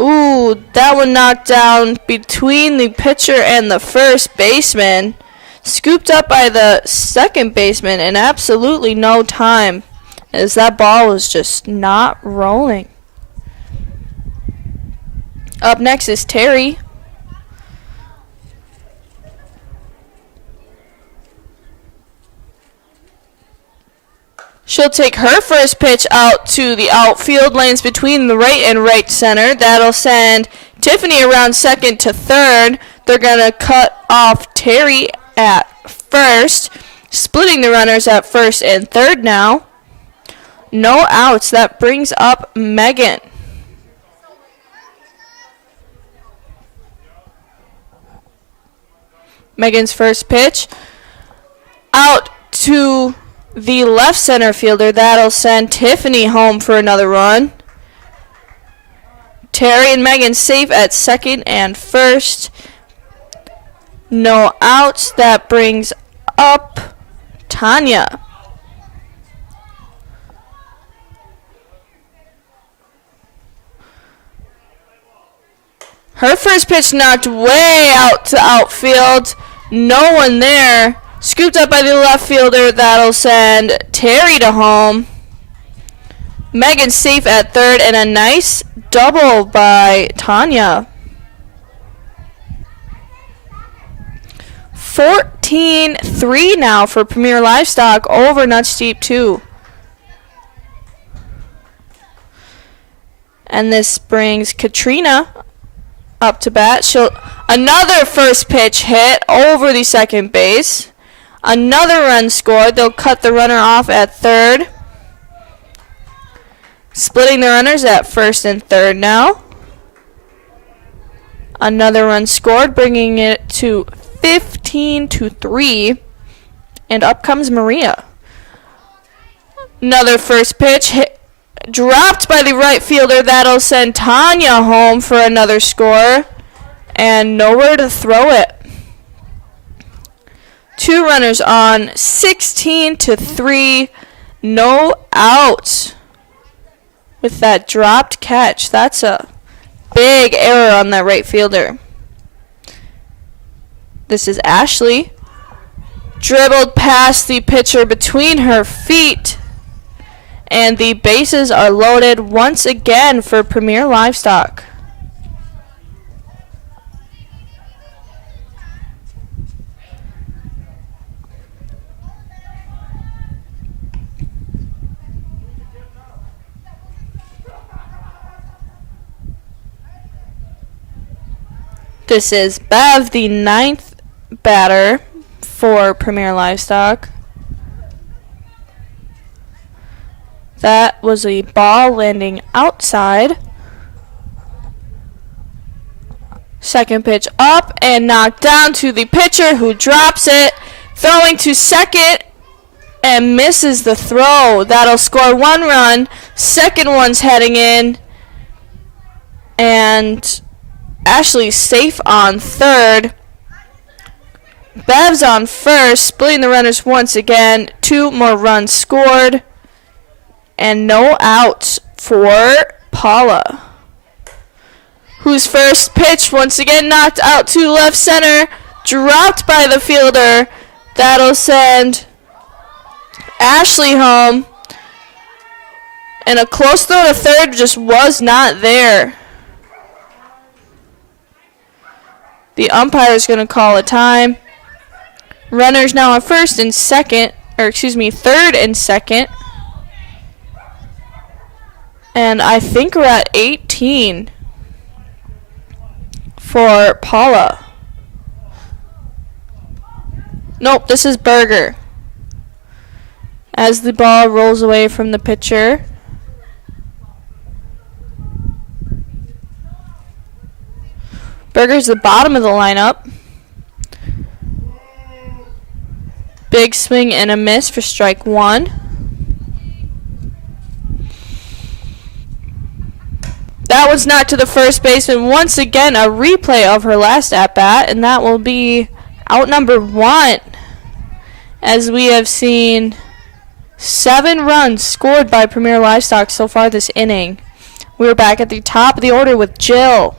Ooh, that one knocked down between the pitcher and the first baseman. Scooped up by the second baseman in absolutely no time, as that ball was just not rolling. Up next is Terry. She'll take her first pitch out to the outfield lanes between the right and right center. That'll send Tiffany around second to third. They're going to cut off Terry at first, splitting the runners at first and third now. No outs. That brings up Megan. Megan's first pitch out to the left center fielder. That'll send Tiffany home for another run. Terry and Megan safe at second and first. No outs. That brings up Tanya. Her first pitch knocked way out to outfield. No one there. Scooped up by the left fielder. That'll send Terry to home. Megan safe at third, and a nice double by Tanya. 14-3 now for Premier Livestock over Nuts Deep 2. And this brings Katrina up to bat. Another first pitch hit over the second base. Another run scored. They'll cut the runner off at third. Splitting the runners at first and third now. Another run scored, bringing it to 15-3. And up comes Maria. Another first pitch hit, dropped by the right fielder. That'll send Tanya home for another score. And nowhere to throw it. 2 runners on, 16-3. No outs with that dropped catch. That's a big error on that right fielder. This is Ashley. Dribbled past the pitcher between her feet. And the bases are loaded once again for Premier Livestock. This is Bev, the 9th batter for Premier Livestock. That was a ball landing outside. Second pitch up and knocked down to the pitcher, who drops it, throwing to second and misses the throw. That'll score 1 run. Second one's heading in, and Ashley's safe on third. Bev's on first, splitting the runners once again. 2 more runs scored, and no outs for Paula, whose first pitch once again knocked out to left center, dropped by the fielder. That'll send Ashley home, and a close throw to third just was not there. The umpire is going to call a time. Runners now on third and second. And I think we're at 18 for Paula. Nope, this is Berger. As the ball rolls away from the pitcher. Berger's the bottom of the lineup. Big swing and a miss for strike 1. That was knocked to the first baseman. Once again, a replay of her last at-bat, and that will be out number 1. As we have seen 7 runs scored by Premier Livestock so far this inning. We're back at the top of the order with Jill.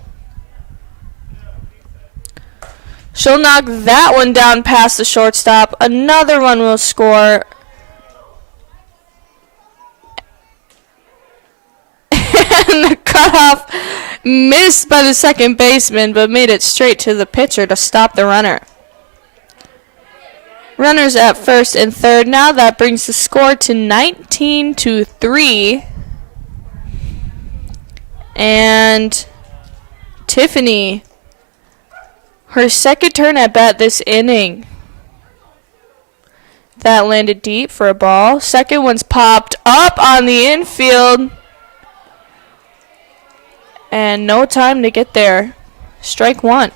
She'll knock that one down past the shortstop. Another one will score. And the cutoff missed by the second baseman, but made it straight to the pitcher to stop the runner. Runners at first and third. Now that brings the score to 19-3. And Tiffany, her second turn at bat this inning. That landed deep for a ball. Second one's popped up on the infield. And no time to get there. Strike 1.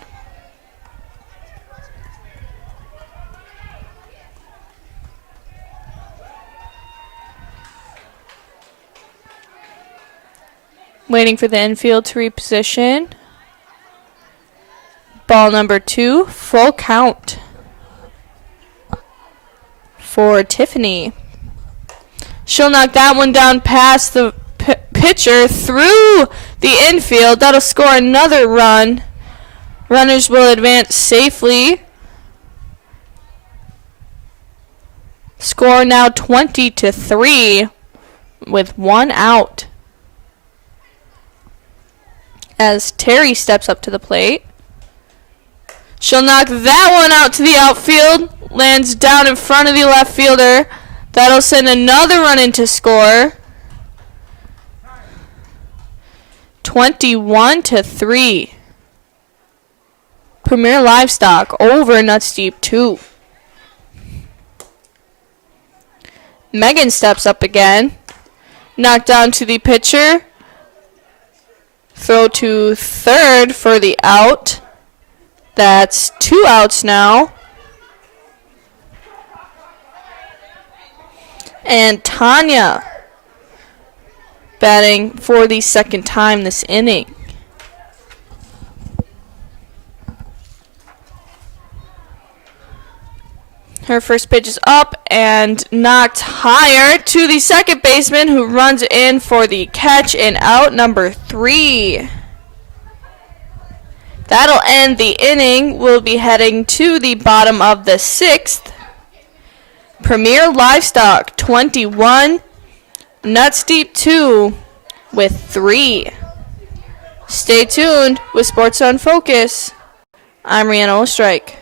Waiting for the infield to reposition. Ball number 2, full count for Tiffany. She'll knock that one down past the pitcher through the infield. That'll score another run. Runners will advance safely. Score now 20-3 with 1 out. As Terry steps up to the plate. She'll knock that one out to the outfield. Lands down in front of the left fielder. That'll send another run in to score. 21-3. Premier Livestock over Nuts Deep 2. Megan steps up again. Knocked down to the pitcher. Throw to third for the out. That's 2 outs now. And Tanya batting for the second time this inning. Her first pitch is up and knocked higher to the second baseman, who runs in for the catch and out number 3. That'll end the inning. We'll be heading to the bottom of the 6th. Premier Livestock 21, Nuts Deep 2 with 3. Stay tuned with Sports on Focus. I'm Rhianna Ostrike.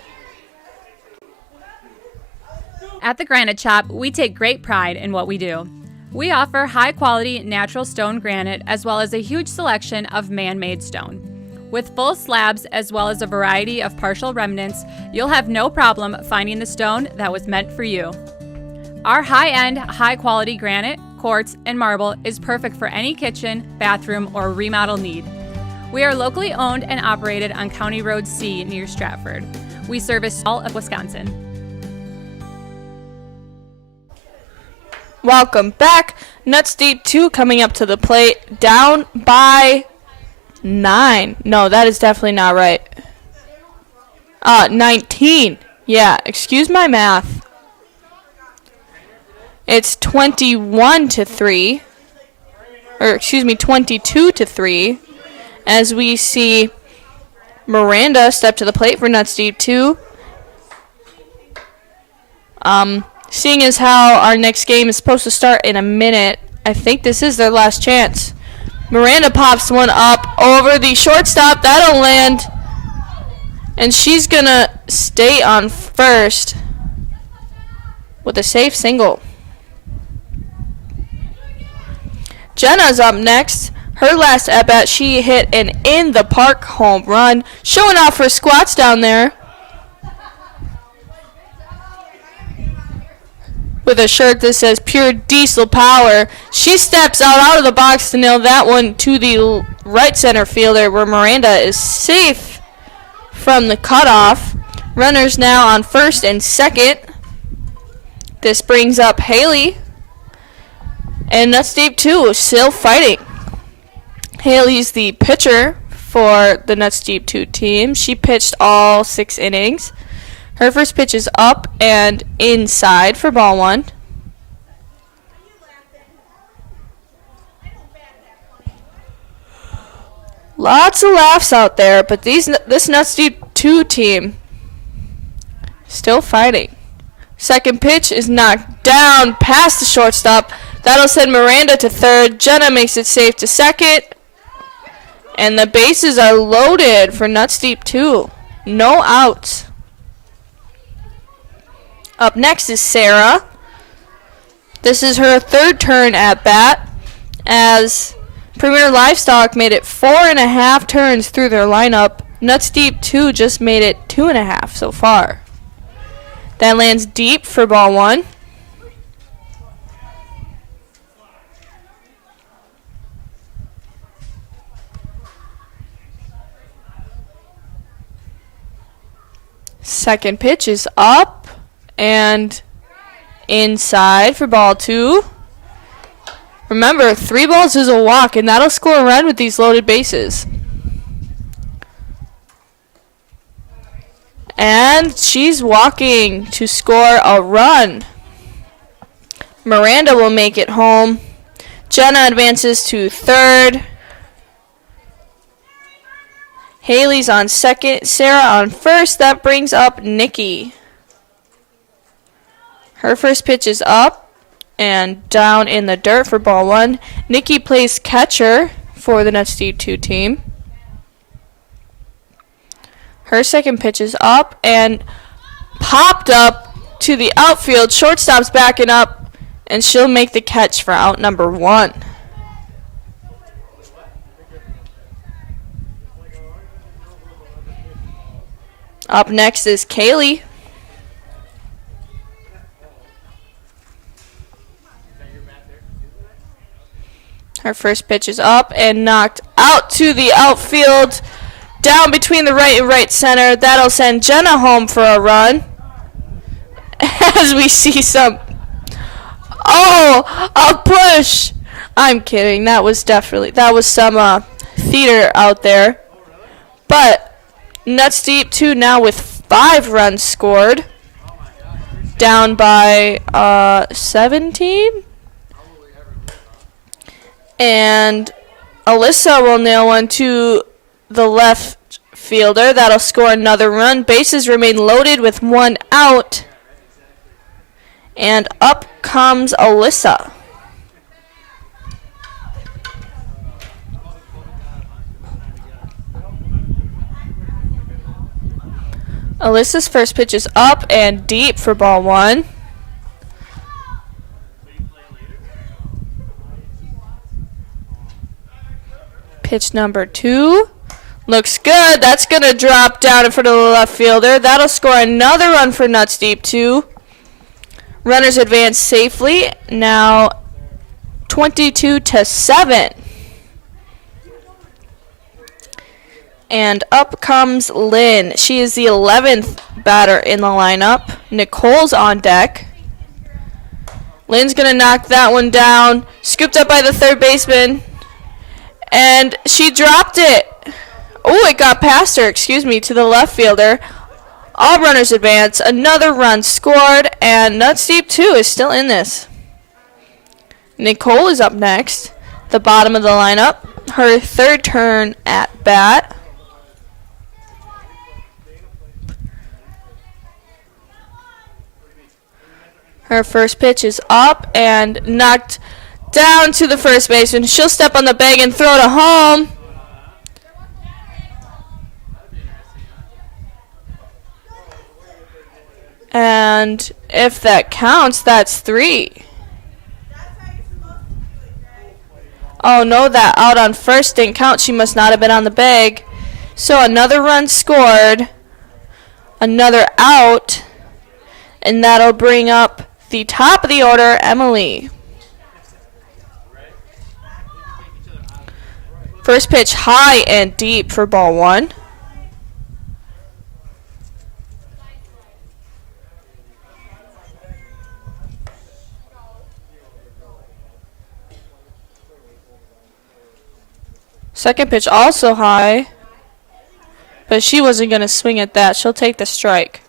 At the Granite Shop, we take great pride in what we do. We offer high-quality natural stone granite as well as a huge selection of man-made stone. With full slabs as well as a variety of partial remnants, you'll have no problem finding the stone that was meant for you. Our high-end, high-quality granite, quartz, and marble is perfect for any kitchen, bathroom, or remodel need. We are locally owned and operated on County Road C near Stratford. We service all of Wisconsin. Welcome back. Nuts Deep 2 coming up to the plate, down by 9. No, that is definitely not right. 19. Yeah, excuse my math. It's 21-3. Or excuse me, 22-3. As we see Miranda step to the plate for Nuts Deep 2. Seeing as how our next game is supposed to start in a minute, I think this is their last chance. Miranda pops one up over the shortstop. That'll land. And she's going to stay on first with a safe single. Jenna's up next. Her last at-bat, she hit an in-the-park home run. Showing off her squats down there. With a shirt that says Pure Diesel Power. She steps out of the box to nail that one to the right center fielder, where Miranda is safe from the cutoff. Runners now on first and second. This brings up Haley. And Nuts Deep 2 still fighting. Haley's the pitcher for the Nuts Deep 2 team. She pitched all 6 innings. Her first pitch is up and inside for ball 1. Lots of laughs out there, but this Nuts Deep 2 team still fighting. Second pitch is knocked down past the shortstop. That'll send Miranda to third. Jenna makes it safe to second. And the bases are loaded for Nuts Deep 2. No outs. Up next is Sarah. This is her third turn at bat, as Premier Livestock made it 4.5 turns through their lineup. Nuts Deep 2 just made it 2.5 so far. That lands deep for ball 1. Second pitch is up and inside for ball 2. Remember, 3 balls is a walk, and that'll score a run with these loaded bases. And she's walking to score a run. Miranda will make it home. Jenna advances to third. Haley's on second. Sarah on first. That brings up Nikki. Her first pitch is up and down in the dirt for ball 1. Nikki plays catcher for the Nuts Deep 2 team. Her second pitch is up and popped up to the outfield. Shortstop's backing up, and she'll make the catch for out number 1. Up next is Kaylee. Her first pitch is up and knocked out to the outfield, down between the right and right center. That'll send Jenna home for a run. As we see some... Oh, a push! I'm kidding. That was some theater out there. But Nuts Deep 2 now with 5 runs scored. Down by 17. And Alyssa will nail one to the left fielder. That'll score another run. Bases remain loaded with 1 out. And up comes Alyssa. Alyssa's first pitch is up and deep for ball 1. Pitch number 2. Looks good. That's going to drop down in front of the left fielder. That'll score another run for Nuts Deep 2. Runners advance safely. Now 22-7. And up comes Lynn. She is the 11th batter in the lineup. Nicole's on deck. Lynn's going to knock that one down. Scooped up by the third baseman. And she dropped it. Oh, it got past her, to the left fielder. All runners advance. Another run scored. And Nuts Deep 2 is still in this. Nicole is up next. The bottom of the lineup. Her third turn at bat. Her first pitch is up and knocked down to the first baseman. She'll step on the bag and throw it home. And if that counts, that's 3. Oh no, that out on first didn't count. She must not have been on the bag. So another run scored. Another out. And that'll bring up the top of the order, Emily. First pitch high and deep for ball 1. Second pitch also high. But she wasn't going to swing at that. She'll take the strike.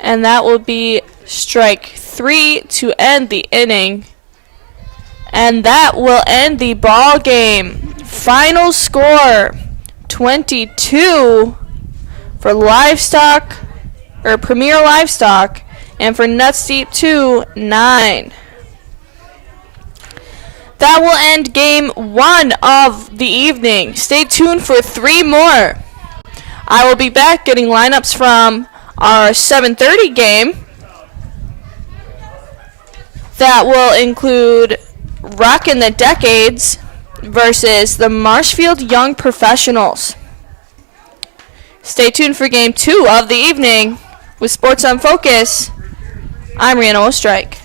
And that will be strike 3 to end the inning. And that will end the ball game. Final score 22 for Livestock, or Premier Livestock, and for Nuts Deep 2, 9. That will end game 1 of the evening. Stay tuned for 3 more. I will be back getting lineups from our 7:30 game. That will include Rockin' the Decades versus the Marshfield Young Professionals. Stay tuned for game 2 of the evening with Sports on Focus. I'm Rihanna Ostrike.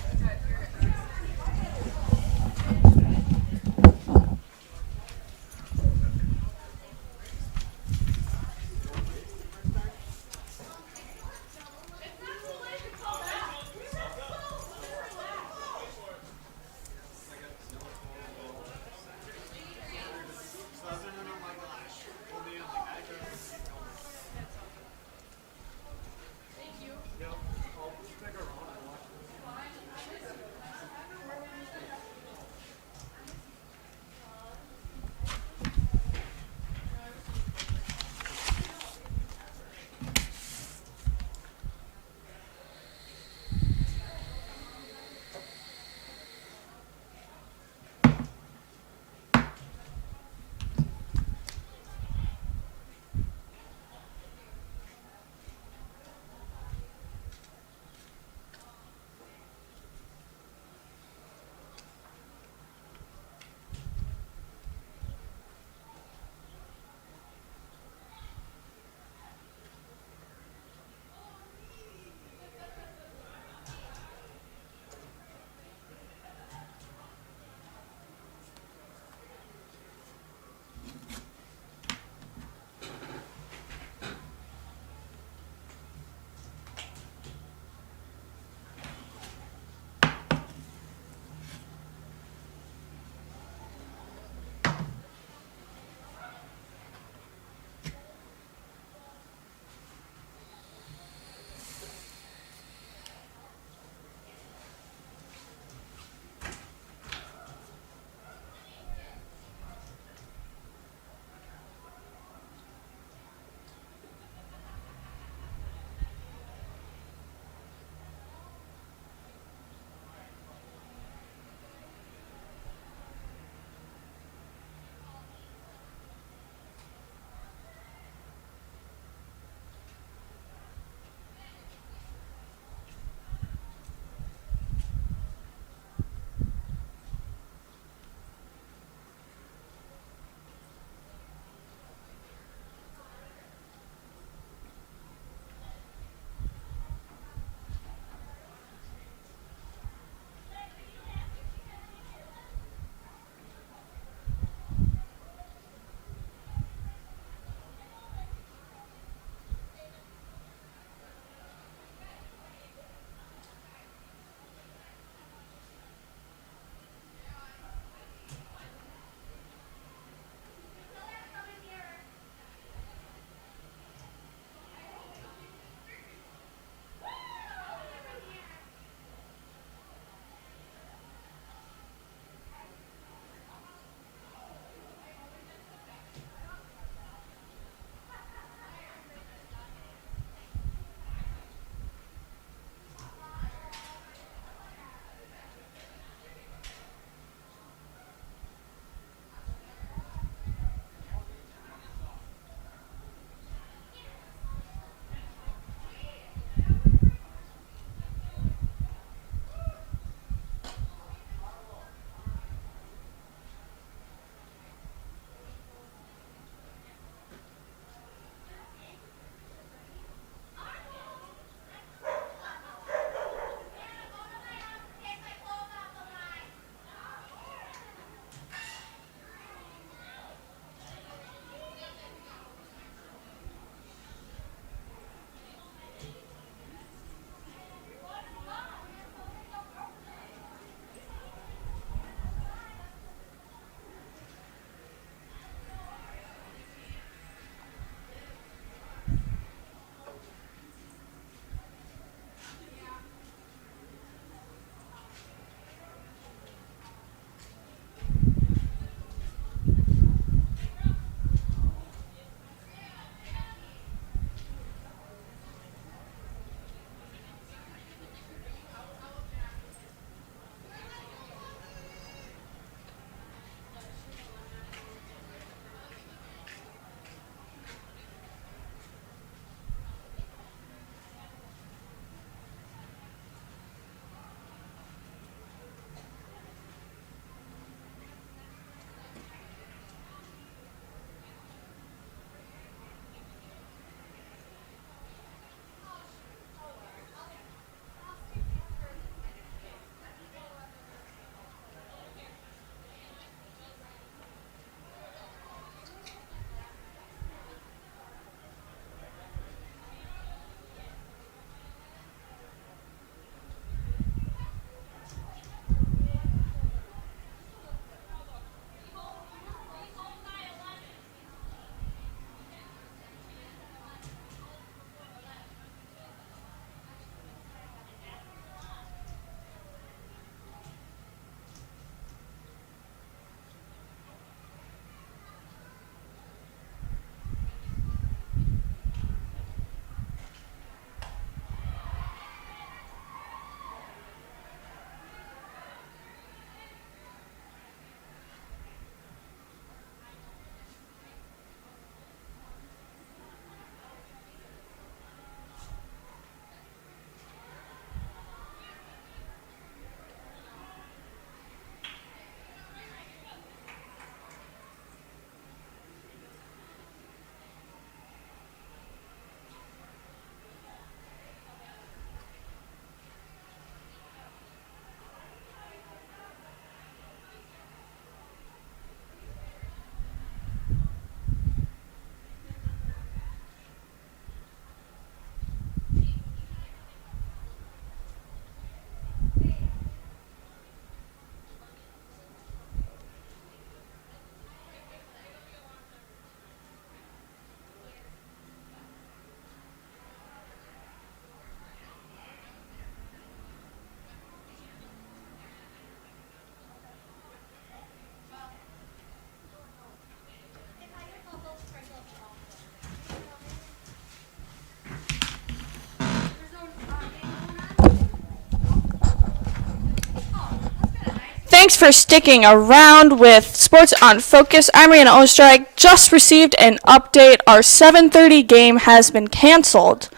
thanks for sticking around with Sports on Focus. I'm Rihanna Ostrike. Just received an update. Our 7:30 game has been canceled.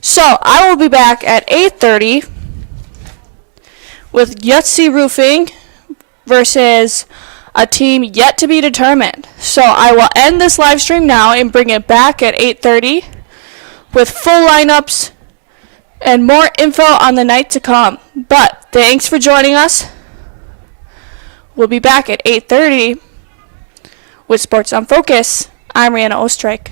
So I will be back at 8:30 with Yutzi Roofing versus a team yet to be determined. So I will end this live stream now and bring it back at 8:30 with full lineups and more info on the night to come. But thanks for joining us. We'll be back at 8:30 with Sports on Focus. I'm Rihanna Ostrike.